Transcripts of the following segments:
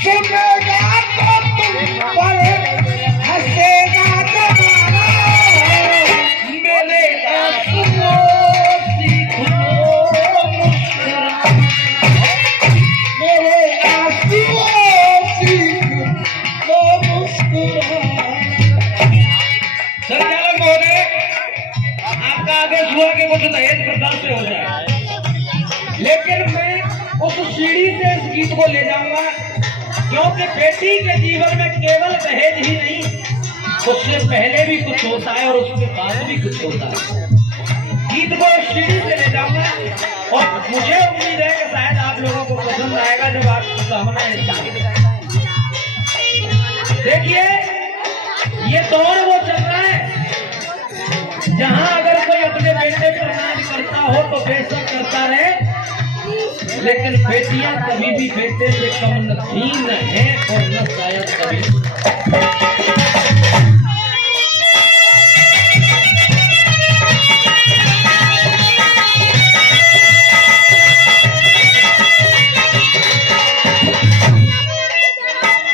सुनेगा तो तुम पर हंसेगा तुम्हारा मेरे आंसुओं सीख लो मुस्कुरा मेरे आंसुओं सीख लो मुस्कुरा। संचालक महोदय आपका आदेश हुआ कि कुछ दहेज प्रथा से हो जाए, लेकिन मैं उस सीढ़ी से इस गीत को ले जाऊंगा क्योंकि बेटी के जीवन में केवल दहेज ही नहीं, उससे पहले भी कुछ होता है और उसके बाद भी कुछ होता है। गीत को इस सीढ़ी से ले जाऊंगा और मुझे उम्मीद है कि शायद आप लोगों को पसंद आएगा जब आपको सामने देखिए ये दौर वो चल रहा है जहां अगर कोई अपने बेटे पर नाज करता हो तो बेशक करता रहे, लेकिन बेटियां कभी भी बेटे से कम नसीब है और न शायद कभी।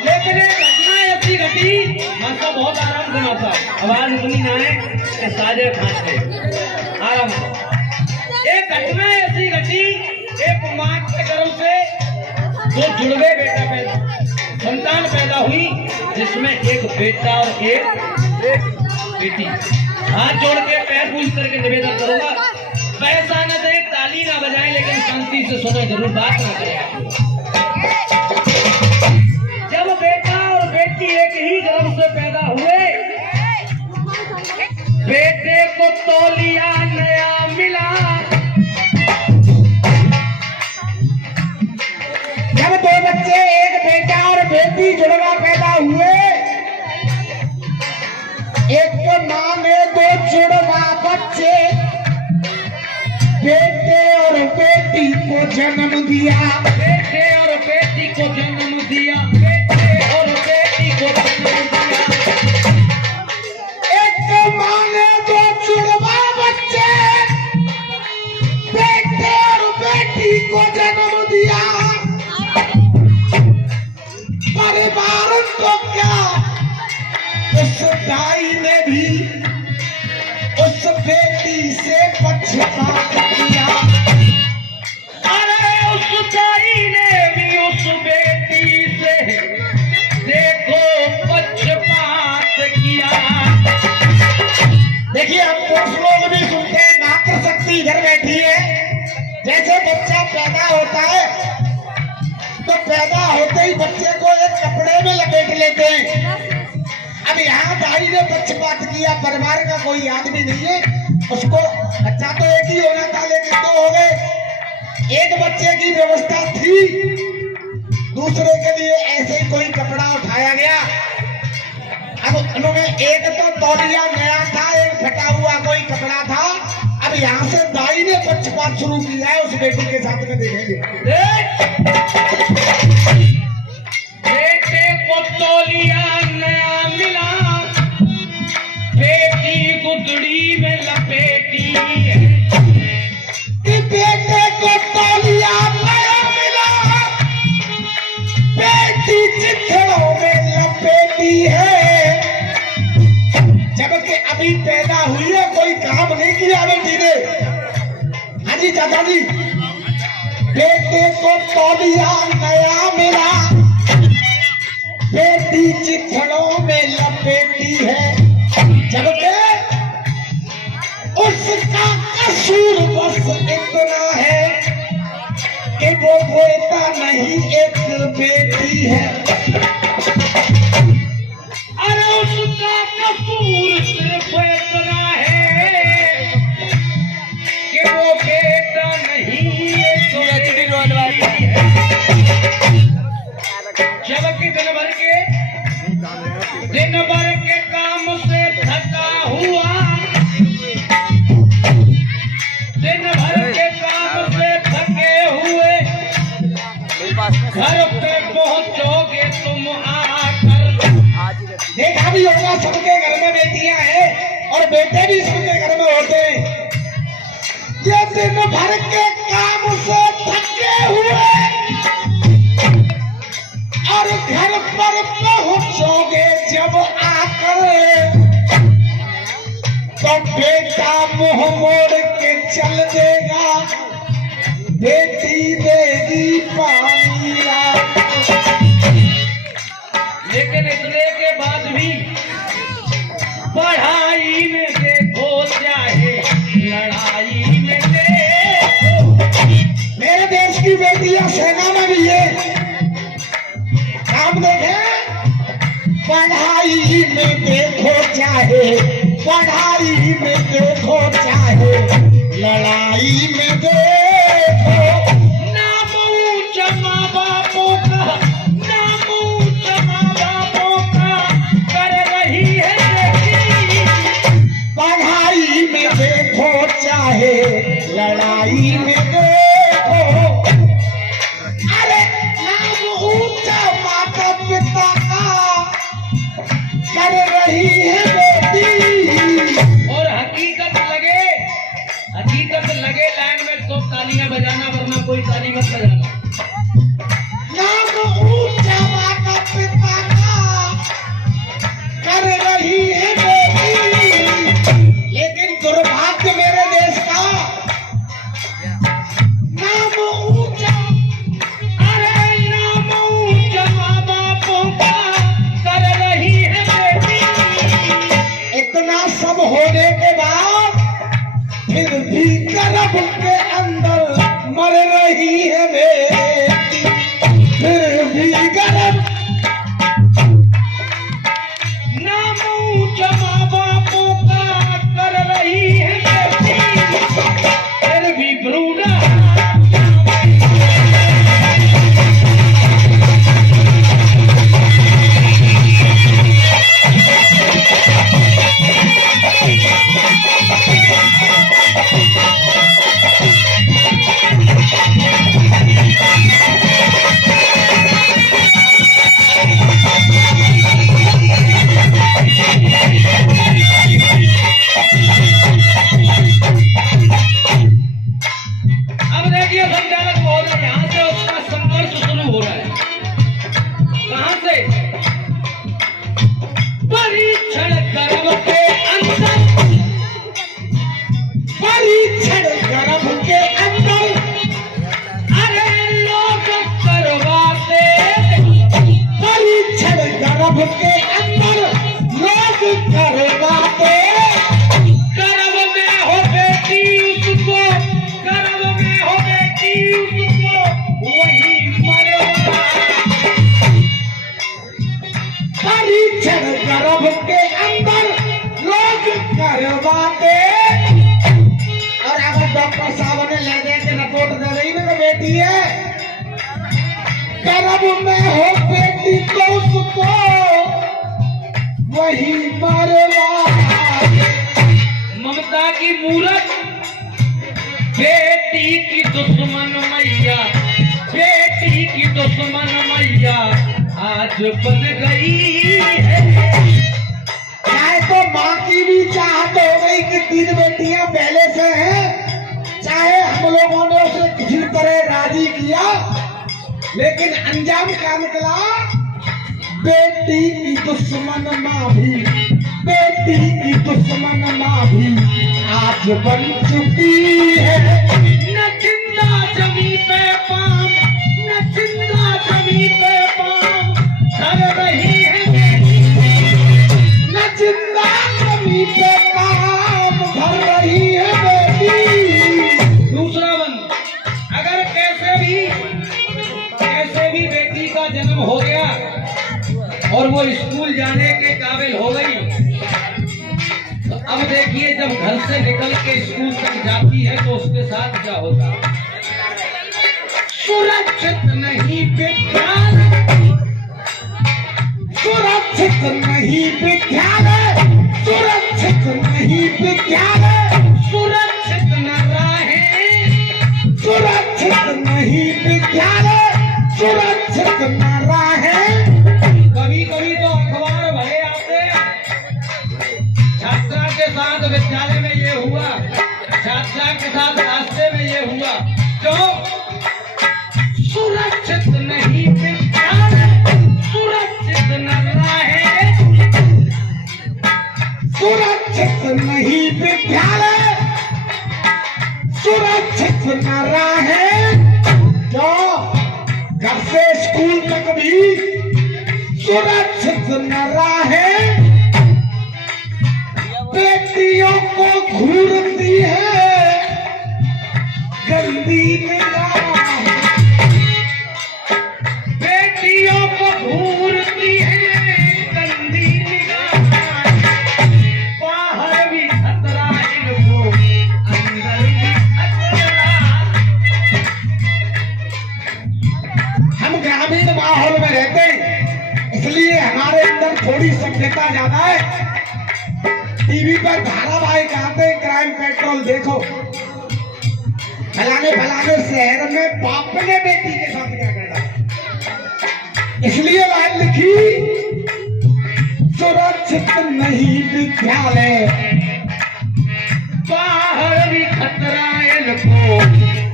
लेकिन एक घटना ऐसी घटी, मैं तो बहुत आराम से होता, आवाज इतनी ना है कि साजे खांसते आराम। एक घटना ऐसी घटी, एक मां के गर्भ से दो जुड़वे बेटा संतान पैदा हुई जिसमें एक बेटा और एक बेटी। हाथ जोड़ के पैर पूछ करके निवेदन करूंगा, पैसा न दे ताली ना बजाएं लेकिन शांति से सुने, जरूर बात ना करें। जब बेटा और बेटी एक ही गर्भ से पैदा हुए, बेटे को तौलिया नया मिला। जब दो बच्चे एक बेटा और बेटी जुड़वा पैदा हुए, एक तो मां ने दो जुड़वा बच्चे बेटे और बेटी को जन्म दिया, बेटे और बेटी को जन्म दिया, बेटे और बेटी को जन्म दिया। एक तो मां ने दो जुड़वा बच्चे बेटे और बेटी को जन्म दिया। परिवार को क्या उस दाई ने भी उस बेटी से पक्षपात किया। अरे उस दाई ने भी उस बेटी से देखो पक्षपात किया। देखिए हम पुरुष लोग भी सुनते हैं, मातृ शक्ति इधर बैठी है। जैसे बच्चा पैदा होता है तो पैदा होते ही बच्चे को एक कपड़े में लपेट लेते हैं। अब यहाँ दाई ने पक्षपात किया, परिवार का कोई आदमी नहीं है, उसको बच्चा तो एक ही होना था लेकिन दो हो गए। एक बच्चे की व्यवस्था थी, दूसरे के लिए ऐसे ही कोई कपड़ा उठाया गया। अब उन्होंने एक तो तौलिया नया था, एक फटा हुआ कोई कपड़ा था। अब यहाँ से दाई ने पक्षपात शुरू किया है, उस बेटी के साथ में देखेंगे। बेटे को तौलिया नया मिला, बेटी गुदड़ी में लपेटी है। बेटे को तौलिया नया मिला, बेटी चिथड़ों में लपेटी है। जबकि अभी पैदा हुई है, कोई काम नहीं किया बेटी ने। हाँ जी चाचा जी, बेटे को तौलिया नया मिला, बेटी चिथड़ों में लपेटी है। जबकि उसका कसूर बस इतना है कि वो बेटा नहीं एक बेटी है। अरे उसका कसूर सिर्फ इतना है कि वो बेटा नहीं एक बेटी है। जबकि दिन भर के काम से थका हुआ, दिन भर के काम से थके हुए घर पे पहुंचोगे तुम आकर। देखा भी होगा सबके घर में बेटियां हैं और बेटे भी सबके घर में होते हैं। ये दिन भर के काम से थके हुए और पर पहुंचोगे जब आकर, तो बेटा मुंह मोड़ के चल देगा, बेटी देगी पानी लाकर। लेकिन इतने के बाद भी पढ़ाई में देखो चाहे लड़ाई में देखो। मेरे देश की बेटियां सेना में भी है, काम देखे, पढ़ाई में देखो चाहे, पढ़ाई में देखो चाहे लड़ाई में देखो। नाम ऊंचा माँ बापों का, नाम ऊंचा माँ बापों का कर रही है बेटी। पढ़ाई में देखो चाहे लड़ाई में देखो। अरे नाम ऊंचा माता पिता का कर रही है बेटी। और हकीकत लगे लाइन में तो तालियां बजाना, वरना कोई ताली मत बजाना। नाम ऊंचा माता पिता का कर रही है बेटी। लेकिन दुर्भाग्य मेरे देश का, नाम ऊंचा, अरे नाम ऊंचा माँ बापों का कर रही है बेटी। इतना सब होने के बाद फिर भी गर्भ के अंदर मर रही है बेटी, फिर भी गर्भ। नाम ऊंचा माँ बापों का कर रही है बेटी, फिर भी भ्रूण अब देखिए संचालक महोदय, यहाँ से उसका संघर्ष शुरू हो रहा है। कहाँ से? परीक्षण गर्भ के अंदर, परीक्षण गर्भ के अंदर, अरे लोग करवाते, परीक्षण गर्भ के अंदर लोग करवाते। गर्भ में हो बेटी उसको, गर्भ में हो बेटी उसको वही मरवा। परीक्षण गर्भ के अंदर लोग करवाते। और अगर डॉक्टर साहब ने ले दे के रिपोर्ट दे रही ना बेटी है, गर्भ में हो बेटी तो उसको वही मरवाते। ममता की मूरत, बेटी की दुश्मन मैया, बेटी की दुश्मन मैया आज बन गई है। चाहे तो माँ की भी चाहत हो गई कि 3 बेटियां पहले से हैं, चाहे हम लोगों ने उसे किसी तरह राजी किया, लेकिन अंजाम क्या निकला? बेटी की दुश्मन माँ भी, बेटी की दुश्मन माँ भी आज बन चुकी है। न जिंदा जमी पे पाम, न जिंदा जमी पे पाम धर रही है बेटी। न जिंदा जमी पे काम भर रही है बेटी। दूसरा बंद, अगर कैसे भी बेटी का जन्म हो गया और वो स्कूल जाने के काबिल हो गई, तो अब देखिए जब घर से निकल के स्कूल तक जाती है तो उसके साथ क्या होता? सुरक्षित नहीं विद्यालय, सुरक्षित नहीं विद्यालय, सुरक्षित नहीं विद्यालय, सुरक्षित न राहें, सुरक्षित नहीं विद्यालय, सुरक्षित न राहें। कभी कभी तो अखबार भरे आते हैं, छात्रा के साथ विद्यालय में ये हुआ, छात्रा के साथ रास्ते में ये हुआ। क्यों? सुरक्षित नहीं विद्यालय, सुरक्षित राहें जो घर से स्कूल तक भी सुरक्षित न राहें बेटियों को घूरती है गंदी निगाह, बेटियों को घूरती है गंदी निगाह, बाहर भी खतरा इनको अंदर भी खतरा। हम ग्रामीण माहौल में रहते हैं इसलिए हमारे अंदर थोड़ी सभ्यता ज्यादा है। टीवी पर धारावाहिक आते हैं क्राइम पेट्रोल, देखो फलाने फलाने शहर में बाप ने बेटी के साथ क्या करना, इसलिए लाइन लिखी सुरक्षित नहीं विद्यालय, बाहर भी खतरा इनको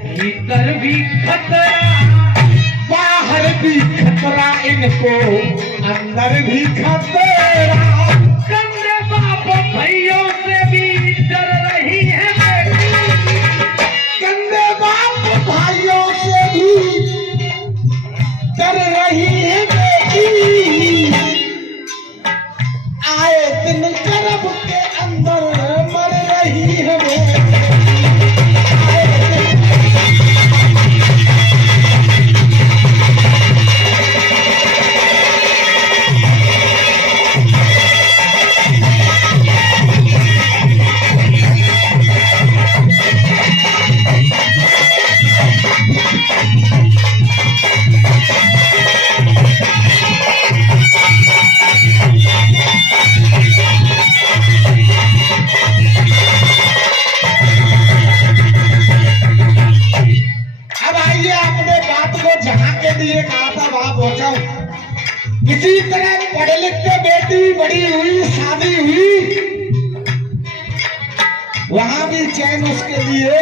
भीतर भी खतरा, बाहर भी खतरा इनको अंदर भी खतरा। गंदे बाप भाइयों से भी डर रही है बेटी, गंदे बाप भाइयों से भी डर रही है बेटी, आए दिन गर्भ के अंदर मर रही है बेटी। किसी तरह पढ़े लिखे बेटी बड़ी हुई शादी हुई, वहां भी चैन उसके लिए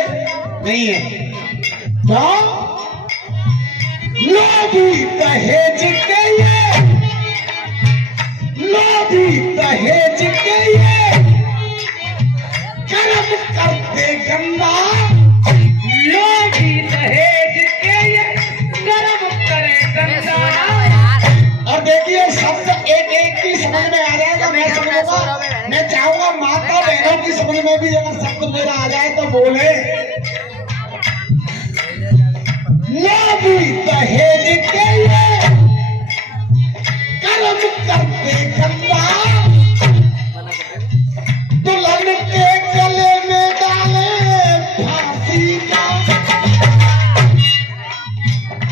नहीं है। तो लोभी दहेज के ये, लोभी दहेज के ये कर्म करते गंदा, लोभी दहेज के ये कर्म करे गंदा। और देखिए शब्द एक एक की समझ में आ जाएगा, मैं समझूंगा। मैं चाहूंगा माता बहनों की समझ में भी अगर शब्द मेरा आ जाए तो बोले। लोभी दहेज के ये कर्म करते गंदा, दुल्हन के गले में डाले फांसी का।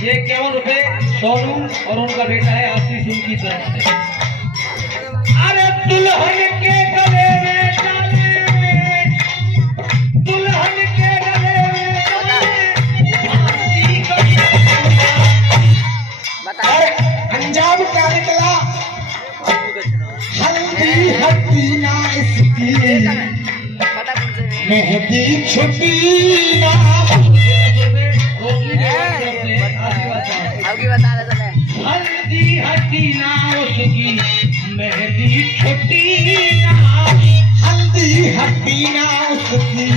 ये 51 रुपए सोनू और उनका बेटा है आशीष उनकी तरफ से। अरे दुल्हन के गले में डाले, दुल्हन के गले में डाले फांसी का। और अंजाम क्या निकला, हल्दी हल्दी ना इसकी मेहंदी छुपी ना, हल्दी हल्दी ना उसकी मेहंदी छुट्टी ना, हल्दी हल्दी ना उसकी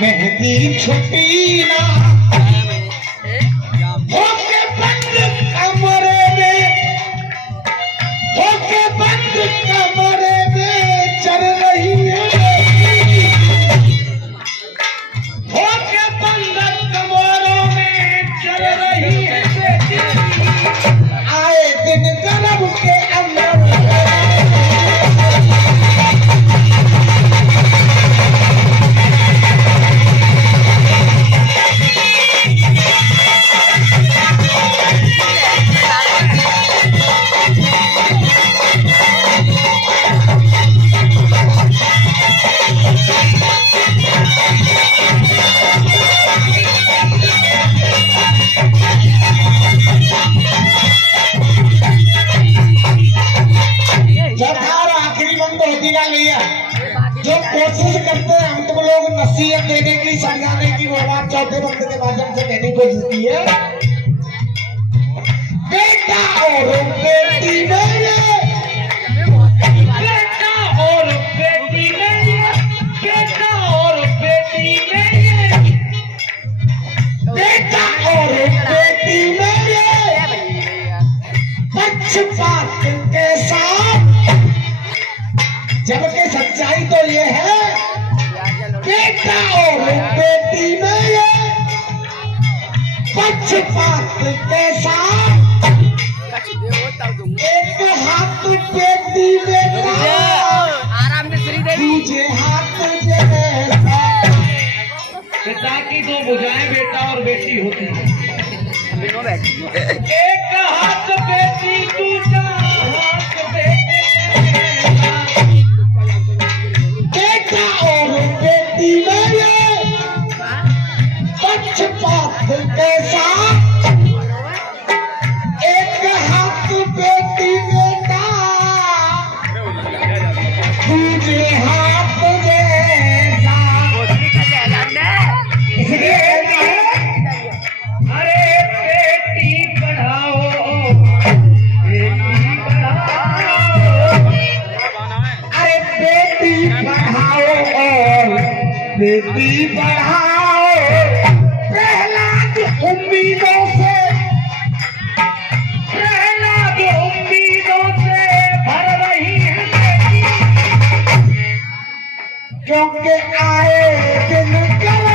मेहंदी छुट्टी ना। होके बंद कमरे में, होके बंद कमरे में चल रही है, होके बंद कमरों में चल रही है। आए दिन गर्भ के अंदर जो कोशिश करते हैं हम तुम लोग नसीहत देने की, समझाने की, वो बात चौथे बंद के माध्यम से कहने की कोशिश की है। बेटा और बेटी मेरे, बेटा और बेटी मेरे, बेटा और बेटी मेरे, पक्षपात के साथ, जबकि सच्चाई तो ये है बेटा और बेटी में ये पक्षपात के साथ, एक हाथ बेटी बेटा दूसरे हाथ जैसा। पिता की दो भुजाएं बेटा और बेटी होती है, एक हाथ बेटी दूसरा हाथ बेटे जैसा। बेटा और बेटी में ये पक्षपात के साथ, एक हाथ बेटी बेटा दूसरे हाथ जैसा। इसलिए कहते हैं, अरे बेटी पढ़ाओ बेटी पढ़ाओ, अरे बेटी पढ़ाओ और बेटी पढ़ाओ, प्रहलाद उम्मीदों से, प्रहलाद उम्मीदों से भर रही है बेटी, क्योंकि आए दिन कल